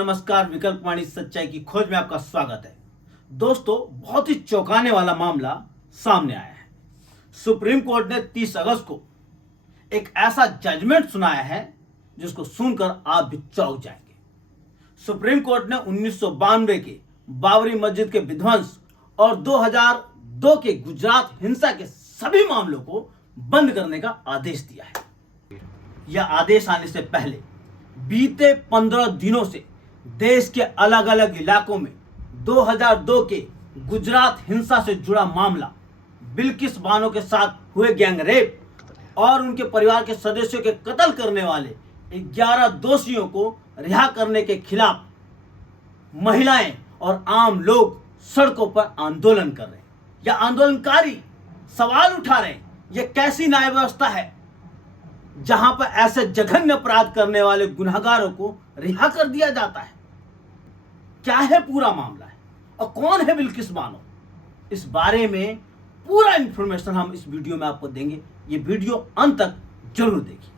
नमस्कार। विकल्प वाणी सच्चाई की खोज में आपका स्वागत है। दोस्तों, बहुत ही चौंकाने वाला मामला सामने आया है। सुप्रीम कोर्ट ने 30 अगस्त को एक ऐसा जजमेंट सुनाया है जिसको सुनकर आप भी चौंक जाएंगे। सुप्रीम कोर्ट ने 1992 के बाबरी मस्जिद के विध्वंस और 2002 के गुजरात हिंसा के सभी मामलों को बंद करने का आदेश दिया है। यह आदेश आने से पहले बीते 15 दिनों से देश के अलग अलग इलाकों में 2002 के गुजरात हिंसा से जुड़ा मामला, बिल्किस बानो के साथ हुए गैंगरेप और उनके परिवार के सदस्यों के कत्ल करने वाले 11 दोषियों को रिहा करने के खिलाफ महिलाएं और आम लोग सड़कों पर आंदोलन कर रहे हैं। या आंदोलनकारी सवाल उठा रहे हैं, यह कैसी न्याय व्यवस्था है जहां पर ऐसे जघन्य अपराध करने वाले गुनहगारों को रिहा कर दिया जाता है। क्या है पूरा मामला है और कौन है बिल्किस बानो, इस बारे में पूरा इंफॉर्मेशन हम इस वीडियो में आपको देंगे। ये वीडियो अंत तक जरूर देखिए।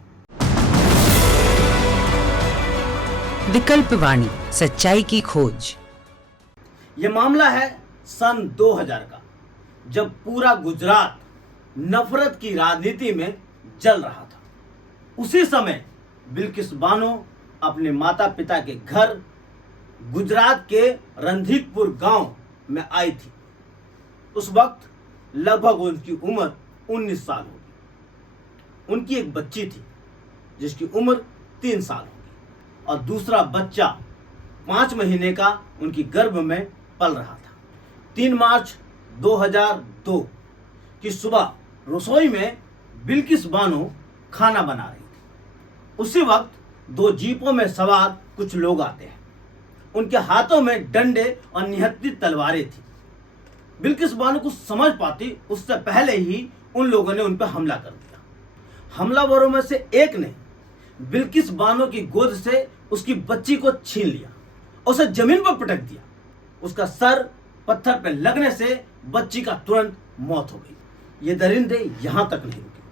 विकल्प वाणी सच्चाई की खोज। यह मामला है सन 2000 का, जब पूरा गुजरात नफरत की राजनीति में जल रहा था। उसी समय बिल्किस बानो अपने माता पिता के घर गुजरात के रणधीकपुर गांव में आई थी। उस वक्त लगभग उनकी उम्र 19 साल होगी। उनकी एक बच्ची थी जिसकी उम्र 3 साल होगी और दूसरा बच्चा 5 महीने का उनकी गर्भ में पल रहा था। 3 मार्च 2002 की सुबह रसोई में बिल्किस बानो खाना बना रही थी। उसी वक्त 2 जीपों में सवार कुछ लोग आते हैं। उनके हाथों में डंडे और निहत्थी तलवारें थी। बिल्किस बानो को समझ पाती उससे पहले ही उन लोगों ने उन पर हमला कर दिया। हमलावरों में से एक ने बिल्किस बानो की गोद से उसकी बच्ची को छीन लिया, उसे जमीन पर पटक दिया। उसका सर पत्थर पर लगने से बच्ची का तुरंत मौत हो गई। ये दरिंदे यहां तक नहीं रुके,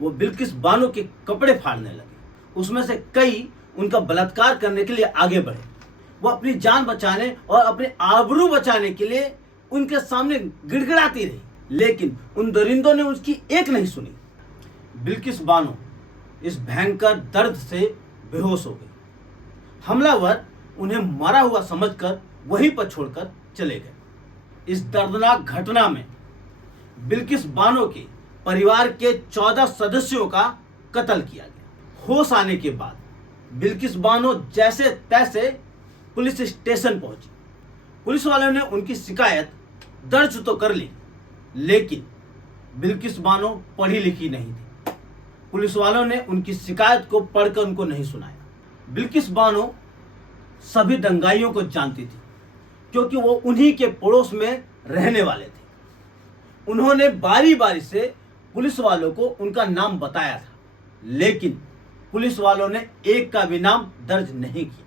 वो बिल्किस बानो के कपड़े फाड़ने लगे। उसमें से कई उनका बलात्कार करने के लिए आगे बढ़े। वो अपनी जान बचाने और अपने आबरू बचाने के लिए उनके सामने गिड़गिड़ाती रही, लेकिन उन दरिंदों ने उसकी एक नहीं सुनी। बिल्किस बानो इस भयंकर दर्द से बेहोश हो गई। हमलावर उन्हें मरा हुआ समझकर वहीं पर छोड़कर चले गए। इस दर्दनाक घटना में बिल्किस बानो के परिवार के 14 सदस्यों का कत्ल किया गया। होश आने के बाद बिल्किस बानो जैसे तैसे पुलिस स्टेशन पहुंची। पुलिस वालों ने उनकी शिकायत दर्ज तो कर ली, लेकिन बिल्किस बानो पढ़ी लिखी नहीं थी। पुलिस वालों ने उनकी शिकायत को पढ़कर उनको नहीं सुनाया। बिल्किस बानो सभी दंगाइयों को जानती थी, क्योंकि वो उन्हीं के पड़ोस में रहने वाले थे। उन्होंने बारी बारी से पुलिस वालों को उनका नाम बताया था, लेकिन पुलिस वालों ने एक का भी नाम दर्ज नहीं किया।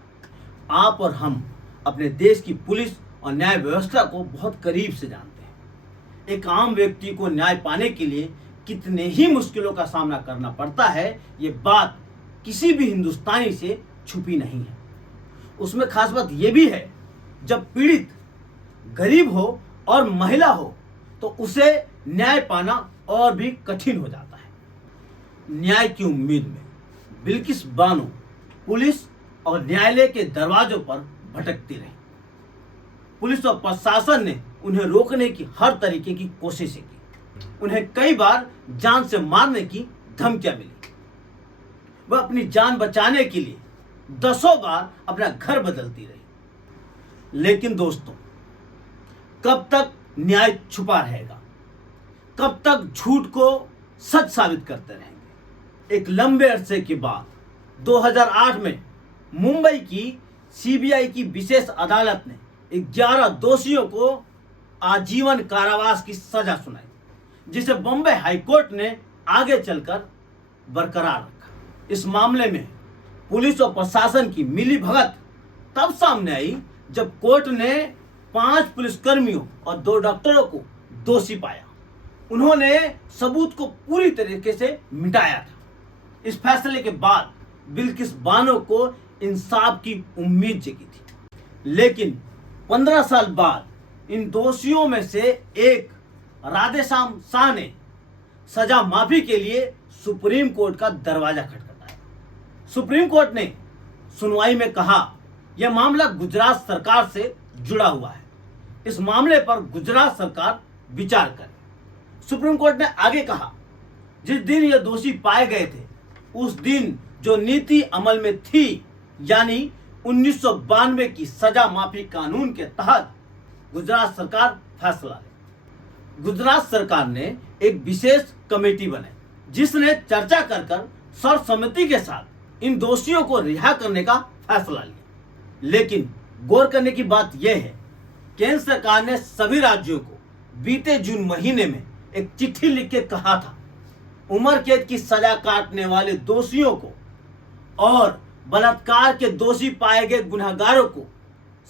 आप और हम अपने देश की पुलिस और न्याय व्यवस्था को बहुत करीब से जानते हैं। एक आम व्यक्ति को न्याय पाने के लिए कितने ही मुश्किलों का सामना करना पड़ता है, ये बात किसी भी हिंदुस्तानी से छुपी नहीं है। उसमें खास बात यह भी है, जब पीड़ित गरीब हो और महिला हो तो उसे न्याय पाना और भी कठिन हो जाता है। न्याय की उम्मीद में बिल्किस बानो पुलिस और न्यायालय के दरवाजों पर भटकती रही। पुलिस और प्रशासन ने उन्हें रोकने की हर तरीके की कोशिशें की। उन्हें कई बार जान से मारने की धमकियां मिली। वह अपनी जान बचाने के लिए दसों बार अपना घर बदलती रही। लेकिन दोस्तों, कब तक न्याय छुपा रहेगा? कब तक झूठ को सच साबित करते रहेंगे? एक लंबे अरसे के बाद 2008 में मुंबई की सीबीआई की विशेष अदालत ने 11 दोषियों को आजीवन कारावास की सजा सुनाई, जिसे बॉम्बे हाईकोर्ट ने आगे चलकर बरकरार रखा। इस मामले में पुलिस और प्रशासन की मिलीभगत तब सामने आई जब कोर्ट ने 5 पुलिसकर्मियों और 2 डॉक्टरों को दोषी पाया। उन्होंने सबूत को पूरी तरीके से मिटाया था। इस फैसले के बाद बिल्किस बानो को इंसाफ की उम्मीद जगी थी। लेकिन 15 साल बाद इन दोषियों में से एक राधेश्याम शाह ने सजा माफी के लिए सुप्रीम कोर्ट का दरवाजा खटखटाया। सुप्रीम कोर्ट ने सुनवाई में कहा, यह मामला गुजरात सरकार से जुड़ा हुआ है, इस मामले पर गुजरात सरकार विचार करे। सुप्रीम कोर्ट ने आगे कहा, जिस दिन ये दोषी पाए गए थे उस दिन जो नीति अमल में थी, यानी 1992 की सजा माफी कानून के तहत गुजरात सरकार फैसला ले। गुजरात सरकार ने एक विशेष कमेटी बनाई जिसने चर्चा कर सर्वसम्मति के साथ इन दोषियों को रिहा करने का फैसला लिया। लेकिन गौर करने की बात यह है, केंद्र सरकार ने सभी राज्यों को बीते जून महीने में एक चिट्ठी लिख के कहा था, उम्र कैद की सजा काटने वाले दोषियों को और बलात्कार के दोषी पाए गए गुनहगारों को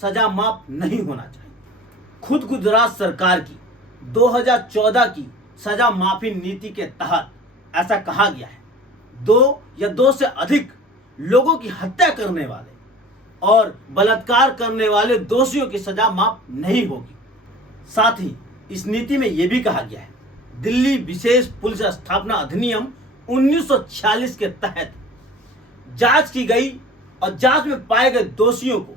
सजा माफ नहीं होना चाहिए। खुद गुजरात सरकार की 2014 की सजा माफी नीति के तहत ऐसा कहा गया है, 2 या 2 से अधिक लोगों की हत्या करने वाले और बलात्कार करने वाले दोषियों की सजा माफ नहीं होगी। साथ ही इस नीति में यह भी कहा गया है, दिल्ली विशेष पुलिस स्थापना अधिनियम 1946 के तहत जांच की गई और जांच में पाए गए दोषियों को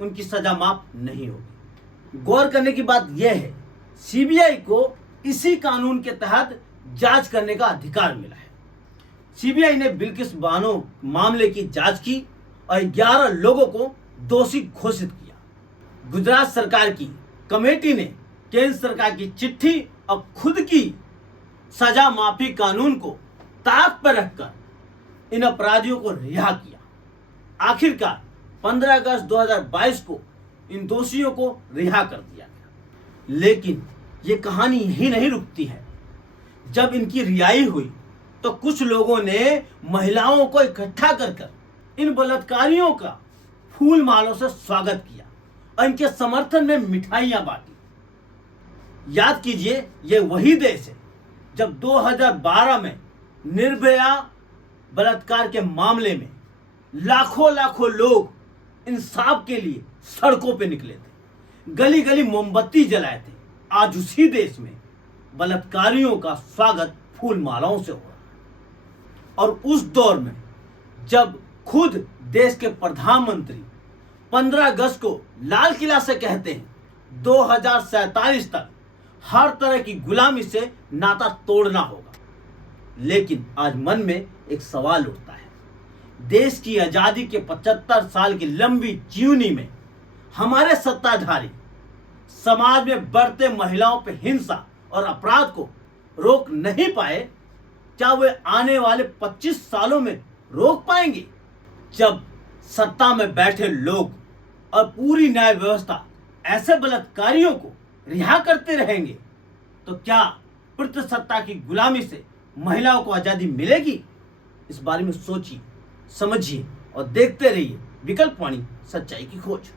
उनकी सजा माफ नहीं होगी। गौर करने की बात यह है, सीबीआई को इसी कानून के तहत जांच करने का अधिकार मिला है। सीबीआई ने बिल्किस बानो मामले की जांच की और 11 लोगों को दोषी घोषित किया। गुजरात सरकार की कमेटी ने केंद्र सरकार की चिट्ठी और खुद की सजा माफी कानून को ताक पर रखकर इन अपराधियों को रिहा किया। आखिरकार 15 अगस्त 2022 को इन दोषियों को रिहा कर दिया गया। लेकिन ये कहानी यही नहीं रुकती है। जब इनकी रिहाई हुई तो कुछ लोगों ने महिलाओं को इकट्ठा कर इन बलात्कारियों का फूल मालों से स्वागत किया और इनके समर्थन में मिठाइयां बांटी। याद कीजिए, ये वही देश है जब 2012 में निर्भया बलात्कार के मामले में लाखों लोग इंसाफ के लिए सड़कों पे निकले थे, गली गली मोमबत्ती जलाए थे। आज उसी देश में बलात्कारियों का स्वागत फूल मालाओं से हो रहा है। और उस दौर में जब खुद देश के प्रधानमंत्री 15 अगस्त को लाल किला से कहते हैं 2047 तक हर तरह की गुलामी से नाता तोड़ना होगा। लेकिन आज मन में एक सवाल उठता है, देश की आजादी के 75 साल की लंबी जीवनी में हमारे सत्ताधारी समाज में बढ़ते महिलाओं पर हिंसा और अपराध को रोक नहीं पाए, क्या वे आने वाले 25 सालों में रोक पाएंगे? जब सत्ता में बैठे लोग और पूरी न्याय व्यवस्था ऐसे बलात्कारियों को रिहा करते रहेंगे तो क्या सत्ता की गुलामी से महिलाओं को आजादी मिलेगी? इस बारे में सोचिए, समझिए और देखते रहिए विकल्प वाणी, सच्चाई की खोज।